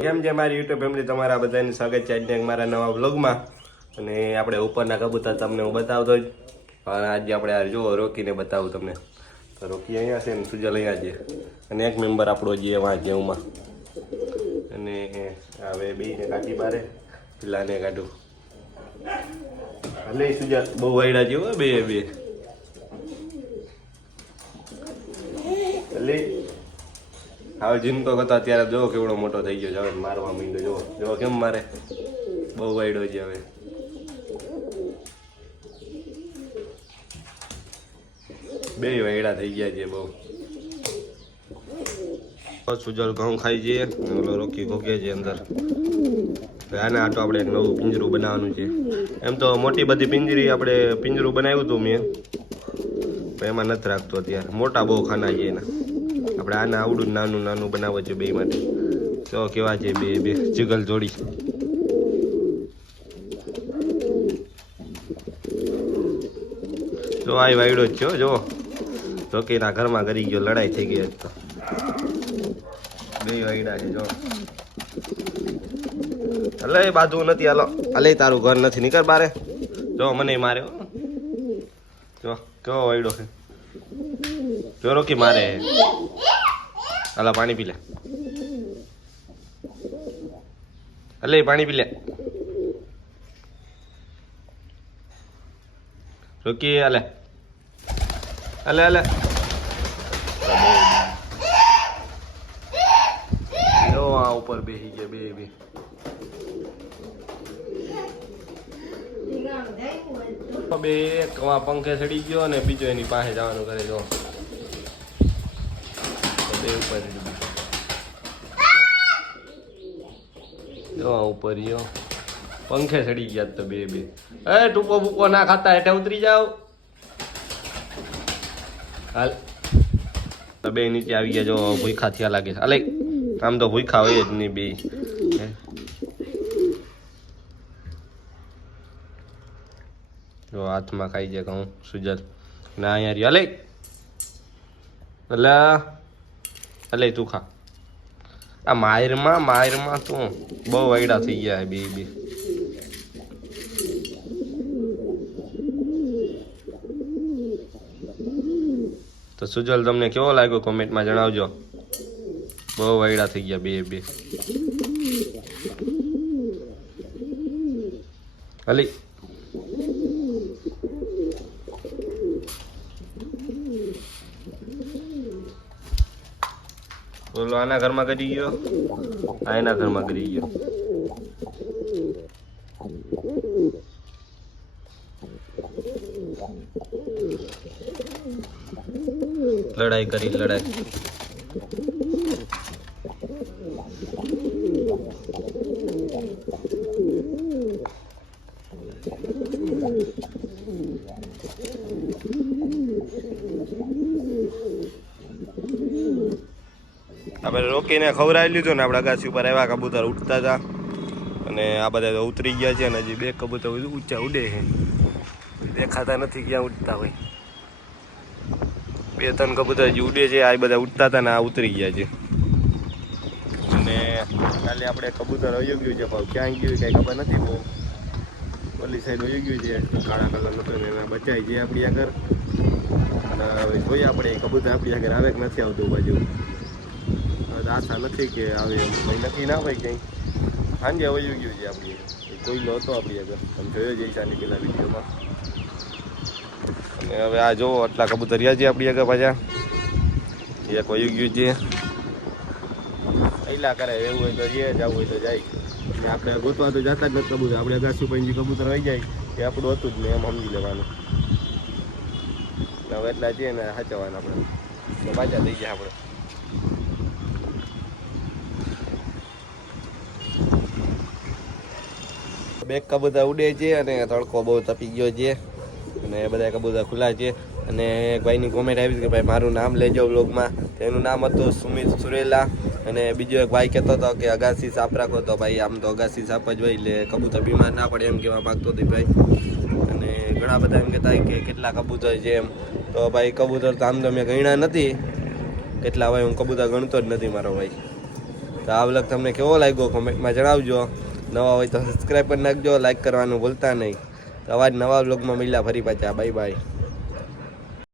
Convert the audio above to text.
કેમ છે મારી યુટ્યુબ ફેમિલી, તમારા બધાનું સ્વાગત છે આજના મારા નવા વ્લોગમાં. અને આપણે ઉપરના કબૂતર તમને હું બતાવતો જ, પણ આજે આપણે આ જુઓ રોકીને બતાવું તમને. તો રોકી અહીંયા છે ને સુજલ અહીંયા છે, અને એક મેમ્બર આપણો જે વાં જેવમાં. અને હવે બેને કાઢી બારે, પેલાને કાઢું. એટલે સુજલ બહુ વાયડા જેવો બે એટલે હવે જીનકો કરતો અત્યારે જો કેવડો મોટો થઈ ગયો છે. હવે મારવા માંડ્યો, જો કેમ મારે, બહુ વાયડો છે હવે. બે વાયડા થઈ ગયા છે બહુ. સુજલ ઘઉં ખાઈ છે, ઓલો રોકી ભોગે છે અંદર. આને આટો આપણે નવું પિંજરું બનાવવાનું છે. એમ તો મોટી બધી પિંજરી આપણે પિંજરું બનાવ્યું હતું મેં, પણ એમાં નથી રાખતો અત્યારે. મોટા બહુ ખાના છે એના. આપણે આને આવડું નાનું નાનું બનાવવું છે બે માટે. તો કેવા છે બે જીગલ જોડી. તો આ વાયડો જ છે જો. રોકીના ઘરમાં કરી ગયો, લડાઈ થઈ ગઈ. તો બે વાયડા છે જો. એટલે એ બાજુ નથી. હાલો અલે તારું ઘર નથી, નીકળ બારે. જો મને મારે જો કેવો વાયડો છે. જો રોકી મારે. હાલો પાણી પી લે. અલે પાણી પી લે. રોકી અલે અલે અલે. જો આ ઉપર બેસી ગયા બે. બે એક પંખે ચડી ગયો ને બીજો એની પાસે જવાનું કરે. જો બે ઉપર જો ઉપર ગયો, પંખે ચડી ગયા તો બે એ ટૂંકો બૂકો ના ખાતા એટલે ઉતરી જાવ. હાલ બે નીચે આવી ગયા. જો ભૂખા થયા લાગે છે. અલે આમ તો ભૂખા હોય જ નહીં બે. જો હાથમાં ખાઈ જાય ઘઉં સુજલ ના અહીંયા રહ્યો. અલે તું ખા. આ માયરમાં તું બહુ વાયડા થઈ ગયા બે. તો સુજલ તમને કેવો લાગ્યો કોમેન્ટમાં જણાવજો. બહુ વાયડા થઈ ગયા બે. અલી બોલો આના ઘરમાં કરી ગયો, આ એના ઘરમાં કરી ગયો. લડાઈ કરી લડાઈ. આપણે રોકીને ખવડાવી લીધું ને. આપણે અગાસી ઉપર આવ્યા, કબૂતર ઉઠતા હતા અને આ બધા તો ઉતરી ગયા છે. અને હજી બે કબૂતર ઊંચા ઉડે છે, દેખાતા નથી ક્યાં ઉડતા હોય. બે ત્રણ કબૂતર હજી ઉડે છે. આ બધા ઉડતા હતા ને આ ઉતરી ગયા છે. અને કાલે આપણે કબૂતર વહી ગયું છે, પણ ક્યાં ગયું કાંઈ ખબર નથી. બહુ ઓલી સાઈડ વહી ગયું છે. કાળા કલરનું હતું ને એના બચાય છે આપણી આગળ. અને હવે જોઈએ આપણે કબૂતર આપણી આગળ આવે કે નથી આવતું બાજુ. આશા નથી કે આવે, એમ કંઈ નક્કી ના હોય કંઈ. સાંજે વહી ગયું છે આપણી કોઈ લો હતો આપણી આગળ. તમે જોયો જ ઈશાની પેલા વિડીયોમાં. અને હવે આ જોવો આટલા કબૂતર રહ્યા છે આપણી આગળ પાછા. એક વહી ગયું છે. પહેલા કરે એવું હોય તો જે જવું હોય તો જાય. આપણે ગોતવા તો જતા જ નથી કબૂતર. આપણે અગાસી ઉપર જે કબૂતર રહી જાય એ આપણું હતું જ ને એમ સમજી લેવાનું. હવે એટલા છે ને સાચવવાના આપણે, તો પાછા થઈ જાય આપણે. બે કબૂતર ઉડે છે અને તડકો બહુ તપી ગયો છે અને બધા કબૂતર ખુલ્લા છે. અને એક ભાઈની કોમેન્ટ આવી કે ભાઈ મારું નામ લેજો વ્લોગમાં. એનું નામ હતું સુમિત સુરેલા. અને બીજો એક ભાઈ કહેતો હતો કે અગાસી સાફ રાખો. તો ભાઈ આમ તો અગાસી સાફ જ હોય એટલે કબૂતર બીમાર ના પડે એમ કહેવા માગતો હતો ભાઈ. અને ઘણા બધા એમ કહેતા કે કેટલા કબૂતર છે એમ. તો ભાઈ કબૂતર તો આમ તો મેં ગણ્યા નથી કેટલા હોય. હું કબૂતર ગણતો જ નથી મારો ભાઈ. તો તો આ વ્લોગ તમને કેવો લાગ્યો કોમેન્ટમાં જણાવજો. નવા હોય તો સબસ્ક્રાઈબ કરી નાખજો, લાઈક કરવાનું ભૂલતા નહીં. તો આવા જ નવા વ્લોગમાં મળ્યા ફરી પાછા. Bye bye.